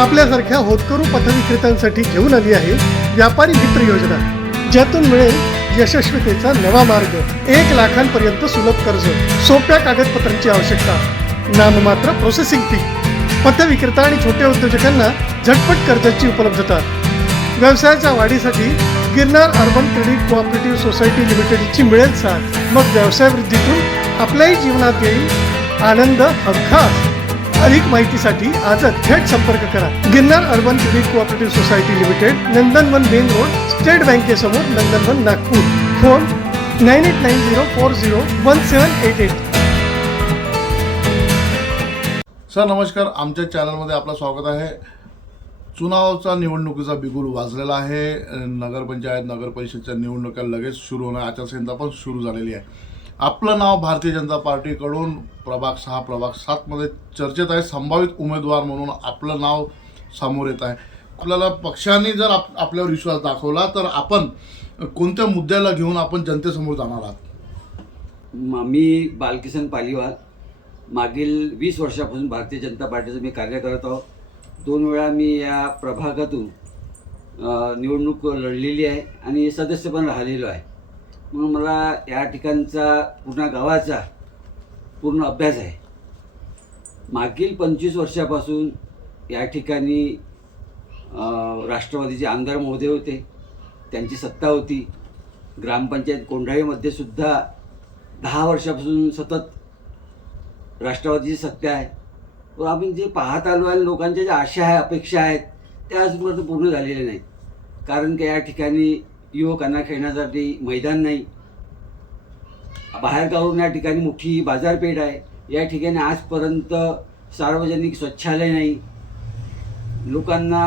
आपल्यासारख्या होतकरू पथविक्रेत्यांसाठी घेऊन आली आहे व्यापारी मित्र योजना ज्यातून मिळेल यशस्वीतेचा नवा मार्ग एक लाखांपर्यंत सुलभ कर्ज सोप्या कागदपत्रांची आवश्यकता नाममात्र प्रोसेसिंग फी पथविक्रेता आणि छोट्या उद्योजकांना झटपट कर्जाची उपलब्धता व्यवसायाच्या वाढीसाठी Girnar urban credit cooperative society लिमिटेडची मिळेल साथ मग व्यवसाय वृद्धीतून आपल्याही जीवनात येईल आनंद हमखास अधिक माहितीसाठी आज थेट संपर्क करा Girnar urban credit cooperative society limited Nandanvan main road state बँकेसमोर Nandanvan Nagpur phone nine eight nine zero four zero one seven eight eight sir नमस्कार आमच्या चॅनलमध्ये आपलं स्वागत आहे चुनावचा निवडणुकीचा बिगुल वाजलेला आहे नगरपंचायत नगरपरिषदच्या निवडणुका लगेच सुरू होणार आचारसंहिता पण सुरू झालेली आहे आपलं नाव भारतीय जनता पार्टीकडून प्रभाग सहा प्रभाग सातमध्ये चर्चेत आहे संभावित उमेदवार म्हणून आपलं नाव समोर येत आहे आपल्याला पक्षाने जर आप आपल्यावर विश्वास दाखवला तर आपण कोणत्या मुद्द्याला घेऊन आपण जनतेसमोर जाणार आहात मी बालकिशन पालिवाल मागील वीस वर्षापासून भारतीय जनता पार्टीचं मी कार्य करत आहोत दोन वेळा मी या प्रभागातून निवडणूक लढलेली आहे आणि सदस्य पण राहिलेलो आहे म्हणून मला या ठिकाणचा पूर्ण गावाचा पूर्ण अभ्यास आहे मागील पंचवीस वर्षापासून या ठिकाणी राष्ट्रवादीचे आमदार महोदय होते त्यांची सत्ता होती ग्रामपंचायत कोंढाळीमध्ये सुद्धा दहा वर्षापासून सतत राष्ट्रवादीची सत्ता आहे व आपण जे पाहत आलो आहे लोकांच्या ज्या आशा आहे अपेक्षा आहेत त्या अजूनपर्यंत पूर्ण झालेल्या नाहीत कारण की या ठिकाणी युवकांना खेळण्यासाठी मैदान नाही बाहेरगावून या ठिकाणी मोठी बाजारपेठ आहे या ठिकाणी आजपर्यंत सार्वजनिक स्वच्छालय नाही लोकांना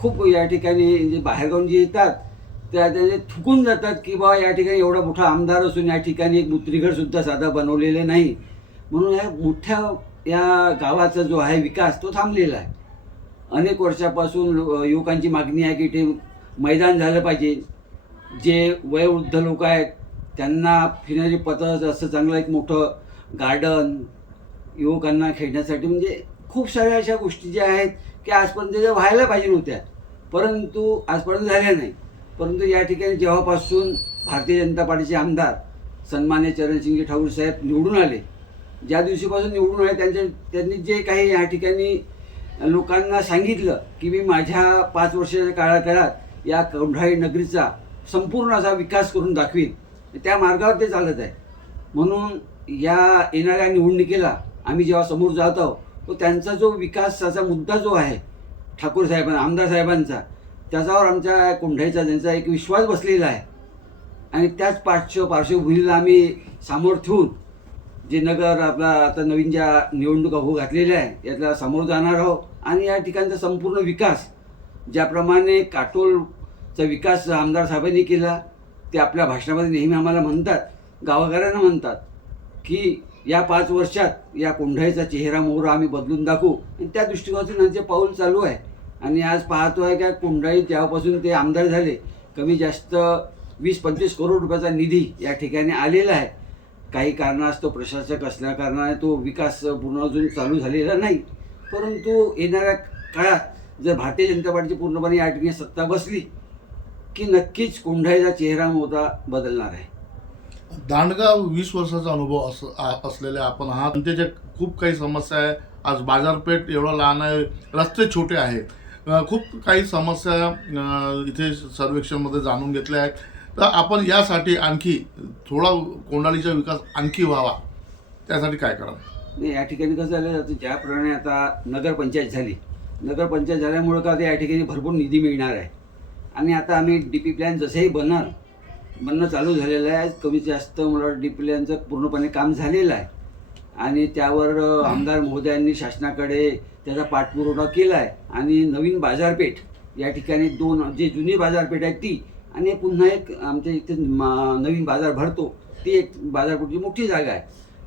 खूप या ठिकाणी जे बाहेरगावून जे येतात त्या त्याने थुकून जातात की बा या ठिकाणी एवढा मोठा आमदार असून या ठिकाणी एक सुद्धा साधा बनवलेले नाही म्हणून या मोठ्या या गावाचा जो आहे विकास तो थांबलेला आहे अनेक वर्षापासून युवकांची मागणी आहे की ते मैदान झालं पाहिजे जे वयोवृद्ध लोक आहेत त्यांना फिरण्याची पथक असं चांगलं एक मोठं गार्डन युवकांना खेळण्यासाठी म्हणजे खूप साऱ्या अशा गोष्टी ज्या आहेत की आजपर्यंत ज्या व्हायला पाहिजे नव्हत्या परंतु आजपर्यंत झाल्या नाही परंतु या ठिकाणी जेव्हापासून भारतीय जनता पार्टीचे आमदार सन्मान्य चरणसिंगजी ठाकूर साहेब निवडून आले ज्या दिवशीपासून निवडून आले त्यांच्या त्यांनी जे काही या ठिकाणी लोकांना सांगितलं की मी माझ्या पाच वर्षाच्या काळाकाळात या कौंढाळी नगरीचा संपूर्ण असा विकास करून दाखवीन त्या मार्गावर ते चालत आहे म्हणून या येणाऱ्या निवडणुकीला आम्ही जेव्हा समोर जात आहोत तो त्यांचा जो विकासाचा मुद्दा जो आहे ठाकूर साहेबांना आमदार साहेबांचा त्याच्यावर आमच्या कोंढाईचा त्यांचा एक विश्वास बसलेला आहे आणि त्याच पार्श्व पार्श्वभूमीला आम्ही सामोर ठेवून जे नगर आपला आता नवीन ज्या निवडणुका होऊ घातलेल्या आहे यातला समोर जाणार आहोत आणि या ठिकाणचा संपूर्ण विकास ज्याप्रमाणे काटोलचा विकास आमदार साहेबांनी केला ते आपल्या भाषणामध्ये नेहमी आम्हाला म्हणतात गावागाऱ्यांना म्हणतात की या पाच वर्षात या कोंढाईचा चेहरा मोहरा आम्ही बदलून दाखवू आणि त्या दृष्टिकोनातून आमचे पाऊल चालू आहे आणि आज पाहतो आहे का कोंढाई तेव्हापासून ते आमदार झाले कमी जास्त वीस पंचवीस करोड रुपयाचा निधी या ठिकाणी आलेला आहे काही तो प्रशासक असल्या कारणाने तो विकास पूर्ण अजून चालू झालेला नाही परंतु येणाऱ्या काळात जर भारतीय जनता पार्टीची पूर्णपणे या ठिकाणी सत्ता बसली की नक्कीच कोंढाईचा चेहरा मोठा बदलणार आहे दांडगाव वीस वर्षाचा अनुभव अस असलेला आपण आहात त्याच्या खूप काही समस्या आहे आज बाजारपेठ एवढा लहान आहे रस्ते छोटे आहेत खूप काही समस्या इथे सर्वेक्षणमध्ये जाणून घेतल्या आहेत तर आपण यासाठी आणखी थोडा कोंडाळीचा विकास आणखी व्हावा त्यासाठी काय करावं नाही या ठिकाणी कसं झालं जातं ज्याप्रमाणे आता नगरपंचायत झाली नगरपंचायत झाल्यामुळं का ते या ठिकाणी भरपूर निधी मिळणार आहे आणि आता आम्ही डी पी प्लॅन जसंही बनणार बनणं चालू झालेलं आहे कमी जास्त मला डी पी प्लॅनचं पूर्णपणे काम झालेलं आहे आणि त्यावर आमदार महोदयांनी शासनाकडे त्याचा पाठपुरवठा केला आहे आणि नवीन बाजारपेठ या ठिकाणी दोन जे जुनी बाजारपेठ आहे ती आणि पुन्हा एक आमच्या इथे नवीन बाजार भरतो ती एक बाजारपेठची मोठी जागा आहे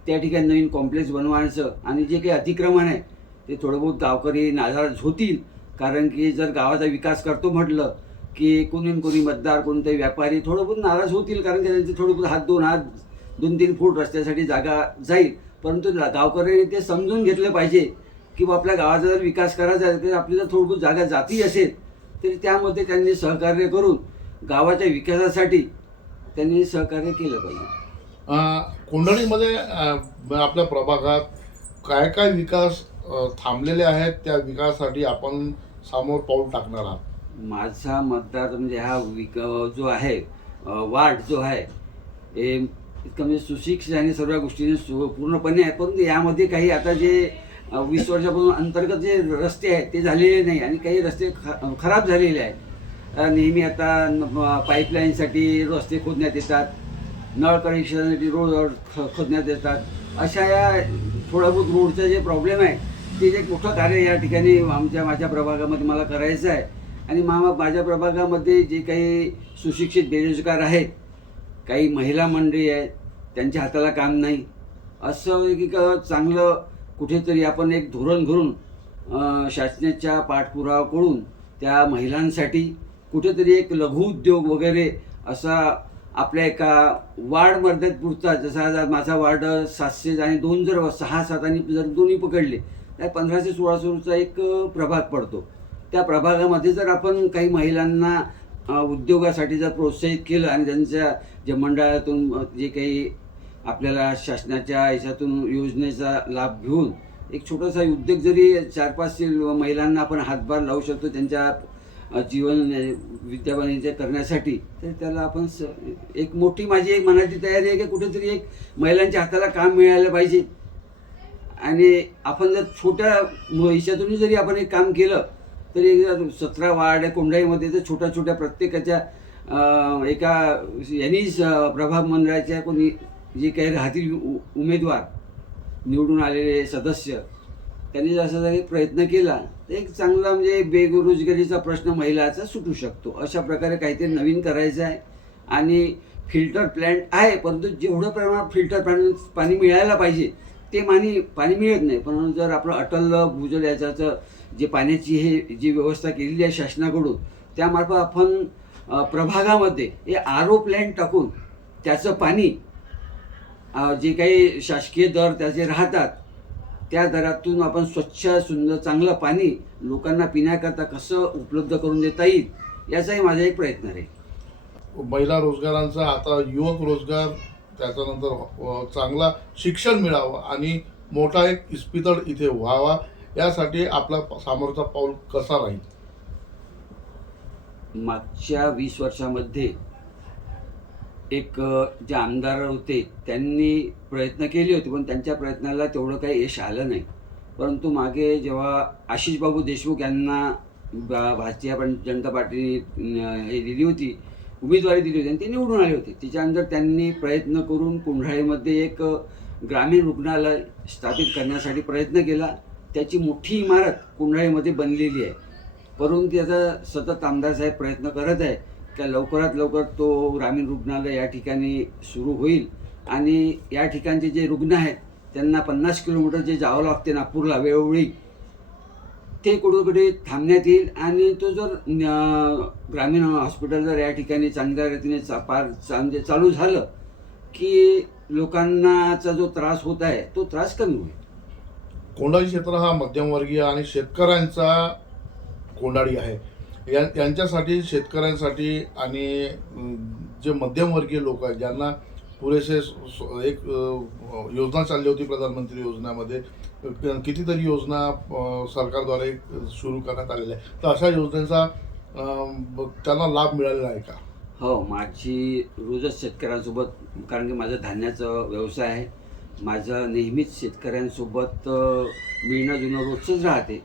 त्या ठिकाणी नवीन कॉम्प्लेक्स बनवायचं आणि जे काही अतिक्रमण आहे ते थोडं बहुत गावकरी नाजाराज होतील कारण की जर गावाचा विकास करतो म्हटलं की कोणी कोणी मतदार कोणते व्यापारी थोडं नाराज होतील कारण की त्यांचे थोडं हात दोन हात दोन तीन फूट रस्त्यासाठी जागा जाईल परंतु गावकऱ्यांनी ते समजून घेतलं पाहिजे बा आपल्या गावाचा जर विकास करायचा आहे तर आपली जर थोडीफूट जागा जाती असेल तरी त्यामध्ये त्यांनी सहकार्य करून गावाच्या विकासासाठी त्यांनी सहकार्य केलं पाहिजे कुंडळीमध्ये आपल्या प्रभागात काय काय विकास थांबलेले आहेत त्या विकासासाठी आपण सामोर पाऊल टाकणार आहात माझा मतदार म्हणजे हा विक जो आहे वार्ड जो आहे हे इतकं म्हणजे सुशिक्षित आणि सर्व गोष्टीने सु पूर्णपणे आहे परंतु यामध्ये काही आता जे वीस वर्षापासून अंतर्गत जे रस्ते आहेत ते झालेले नाही आणि काही रस्ते ख खराब झालेले आहेत नेहमी आता पाईपलाईनसाठी रस्ते खोदण्यात येतात नळ कनेक्शनसाठी रोड खोदण्यात येतात अशा या थोडाभूत बहुत रोडचा जे प्रॉब्लेम आहे ते जे मोठं कार्य या ठिकाणी आमच्या माझ्या प्रभागामध्ये मला करायचं आहे आणि मामा माझ्या प्रभागामध्ये जे काही सुशिक्षित बेरोजगार आहेत काही महिला मंडळी आहेत त्यांच्या हाताला काम नाही असं की का चांगलं कुठेतरी आपण एक धोरण घरून शासनाच्या पाठपुरावा करून त्या महिलांसाठी कुठेतरी एक लघुउद्योग वगैरे असा आपल्या एका वार्ड मर्यादेत पुरता जसा आज माझा वार्ड सातशे आणि दोन जर सहा सात आणि जर दोन्ही पकडले तर पंधराशे सोळा सोळाचा एक प्रभाग पडतो त्या प्रभागामध्ये जर आपण काही महिलांना उद्योगासाठी जर प्रोत्साहित केलं आणि त्यांच्या जे मंडळातून जे काही आपल्याला शासनाच्या याच्यातून योजनेचा लाभ घेऊन एक छोटासा उद्योग जरी चार पाच महिलांना आपण हातभार लावू शकतो त्यांच्या जीवन विद्यापाने करण्यासाठी तर त्याला आपण स एक मोठी माझी एक मनाची तयारी आहे की कुठेतरी एक महिलांच्या हाताला काम मिळालं पाहिजे आणि आपण जर छोट्या हिशातून जरी आपण एक काम केलं तरी सतरा वार्ड कोंढाईमध्ये तर छोट्या छोट्या प्रत्येकाच्या एका यांनीच प्रभाग मंडळाच्या कोणी जे काही राहतील उमेदवार निवडून आलेले सदस्य त्यांनी असा जरी प्रयत्न केला तर एक चांगला म्हणजे बेरोजगारीचा प्रश्न महिलाचा सुटू शकतो अशा प्रकारे काहीतरी नवीन करायचं आहे आणि फिल्टर प्लॅन्ट आहे परंतु जेवढं प्रमाणात फिल्टर प्लॅन्ट पाणी मिळायला पाहिजे ते पाणी पाणी मिळत नाही पण जर आपलं अटल भूजल याच्याचं जे पाण्याची हे जी व्यवस्था केलेली आहे शासनाकडून त्यामार्फत आपण प्रभागामध्ये हे आरो प्लॅन टाकून त्याचं पाणी जे काही शासकीय दर त्याचे राहतात त्या दरातून आपण स्वच्छ सुंदर चांगलं पाणी लोकांना पिण्याकरता कसं उपलब्ध करून देता येईल याचाही माझा एक प्रयत्न आहे महिला रोजगारांचा आता युवक रोजगार त्याच्यानंतर चांगला शिक्षण मिळावं आणि मोठा एक इस्पितळ इथे व्हावा यासाठी आपला सामोरचा पाऊल कसा राहील मागच्या वीस वर्षामध्ये एक जे आमदार होते त्यांनी प्रयत्न केले होते पण त्यांच्या प्रयत्नाला तेवढं काही यश आलं नाही परंतु मागे जेव्हा आशिषबाबू देशमुख यांना भारतीय जनता पार्टीने हे दिली होती उमेदवारी दिली होती आणि ते निवडून आले होते त्याच्यानंतर त्यांनी प्रयत्न करून कुंढाळीमध्ये एक ग्रामीण रुग्णालय स्थापित करण्यासाठी प्रयत्न केला त्याची मोठी इमारत कुंडाळीमध्ये बनलेली आहे परंतु याचा सतत आमदार साहेब प्रयत्न करत आहे का लवकरात लवकर तो ग्रामीण रुग्णालय या ठिकाणी सुरू होईल आणि या ठिकाणचे जे रुग्ण आहेत त्यांना पन्नास किलोमीटर जे जावं लागते नागपूरला वेळोवेळी ते कुठेकुठे थांबण्यात येईल आणि तो जर ग्रामीण हॉस्पिटल जर या ठिकाणी चांगल्या रीतीने चा पार म्हणजे चालू झालं की लोकांनाचा जो त्रास होत आहे तो त्रास कमी होईल कोंडाळी क्षेत्र हा मध्यमवर्गीय आणि शेतकऱ्यांचा कोंडाळी आहे या यांच्यासाठी शेतकऱ्यांसाठी आणि जे मध्यमवर्गीय लोक आहेत ज्यांना पुरेसे एक योजना चालली होती प्रधानमंत्री योजनेमध्ये कितीतरी योजना सरकारद्वारे सुरू करण्यात आलेल्या आहे तर अशा योजनेचा त्यांना लाभ मिळालेला आहे का हो माझी रोजच शेतकऱ्यांसोबत कारण की माझं धान्याचा व्यवसाय आहे माझं नेहमीच शेतकऱ्यांसोबत मिळणं जुनं रोजचंच राहते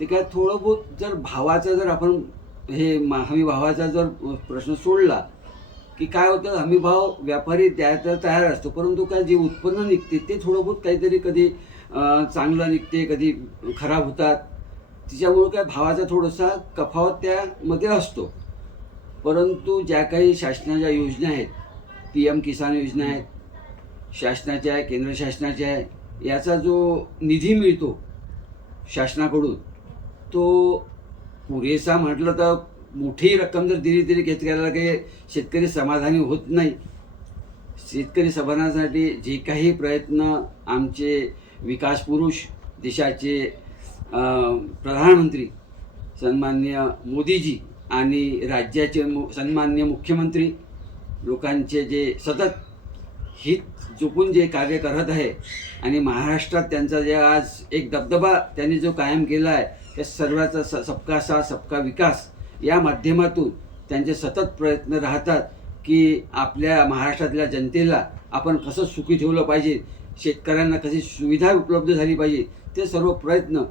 ते काय थोडं बहुत जर भावाचा जर आपण हे हमी भावाचा जर प्रश्न सोडला की काय होतं हमी भाव व्यापारी तर तयार असतो परंतु काय जे उत्पन्न निघते ते थोडं बहुत काहीतरी कधी चांगलं निघते कधी खराब होतात तिच्यामुळं काय भावाचा थोडासा कफावत त्यामध्ये असतो परंतु ज्या काही शासनाच्या योजना आहेत पी एम किसान योजना आहेत शासनाचे आहे केंद्र शासनाचे आहे याचा जो निधी मिळतो शासनाकडून तो पुरेसा म्हटलं तर मोठी रक्कम जर दिली तरी शेतकऱ्याला काही शेतकरी समाधानी होत नाही शेतकरी समाधानासाठी जे काही प्रयत्न आमचे विकास पुरुष देशाचे प्रधानमंत्री सन्मान्य मोदीजी आणि राज्याचे मु सन्मान्य मुख्यमंत्री लोकांचे जे सतत हित चुकून जे कार्य करत आहे आणि महाराष्ट्रात त्यांचा जे आज एक दबदबा त्यांनी जो कायम केला आहे त्या सर्वाचा स सबका साथ सबका विकास या माध्यमातून त्यांचे सतत प्रयत्न राहतात की आपल्या महाराष्ट्रातल्या जनतेला आपण कसं सुखी ठेवलं पाहिजे शेतकऱ्यांना कशी सुविधा उपलब्ध झाली पाहिजे ते सर्व प्रयत्न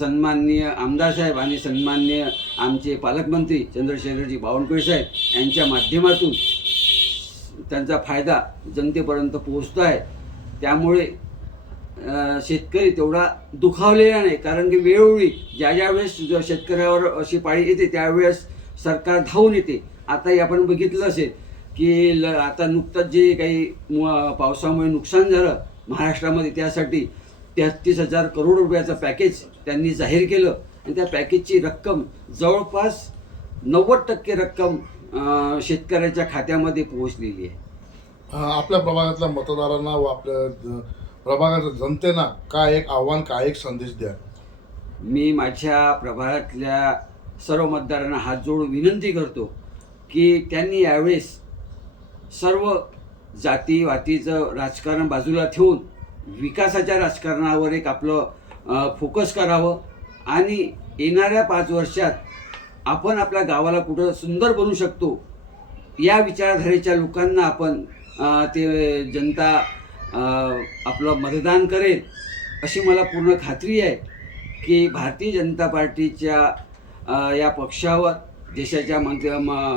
सन्माननीय आमदार साहेब आणि सन्माननीय आमचे पालकमंत्री चंद्रशेखरजी बावनकुळे साहेब यांच्या माध्यमातून त्यांचा फायदा जनतेपर्यंत पोहोचतो आहे त्यामुळे शेतकरी तेवढा दुखावलेला नाही कारण की वेळोवेळी ज्या ज्या वेळेस शेतकऱ्यावर अशी पाळी येते त्यावेळेस सरकार धावून येते आताही आपण बघितलं असेल की ल आता नुकतंच जे काही पावसामुळे नुकसान झालं महाराष्ट्रामध्ये त्यासाठी तेहत्तीस हजार करोड रुपयाचं पॅकेज त्यांनी जाहीर केलं आणि त्या पॅकेजची रक्कम जवळपास नव्वद टक्के रक्कम शेतकऱ्याच्या खात्यामध्ये पोहोचलेली आहे आपल्या प्रभागातल्या मतदारांना व आपल्या प्रभागातल्या जनतेना काय एक आव्हान काय एक संदेश द्या मी माझ्या प्रभागातल्या सर्व मतदारांना हात जोडून विनंती करतो की त्यांनी यावेळेस सर्व जाती वातीचं राजकारण बाजूला ठेवून विकासाच्या राजकारणावर एक आपलं फोकस करावं आणि येणाऱ्या पाच वर्षात आपण आपल्या गावाला कुठं सुंदर बनवू शकतो या विचारधारेच्या लोकांना आपण ते जनता आपलं मतदान करेल अशी मला पूर्ण खात्री आहे की भारतीय जनता पार्टीच्या या पक्षावर देशाच्या मंत्री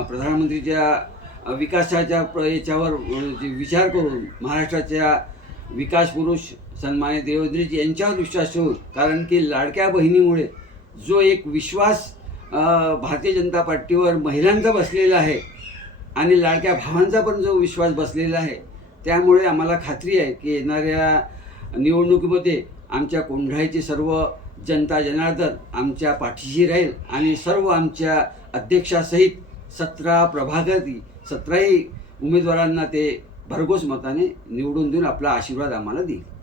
प्रधानमंत्रीच्या विकासाच्या याच्यावर विचार करून महाराष्ट्राच्या विकास पुरुष सन्मान्य देवेंद्रजी यांच्यावर विश्वास ठेवून कारण की लाडक्या बहिणीमुळे जो एक विश्वास भारतीय जनता पार्टीवर महिलांचा बसलेला आहे आणि लाडक्या भावांचा पण जो विश्वास बसलेला आहे त्यामुळे आम्हाला खात्री आहे की येणाऱ्या निवडणुकीमध्ये आमच्या कोंढाईची सर्व जनता जनार्दन आमच्या पाठीशी राहील आणि सर्व आमच्या अध्यक्षासहित सतरा प्रभागातील सतराही उमेदवारांना ते भरघोस मताने निवडून देऊन आपला आशीर्वाद आम्हाला देईल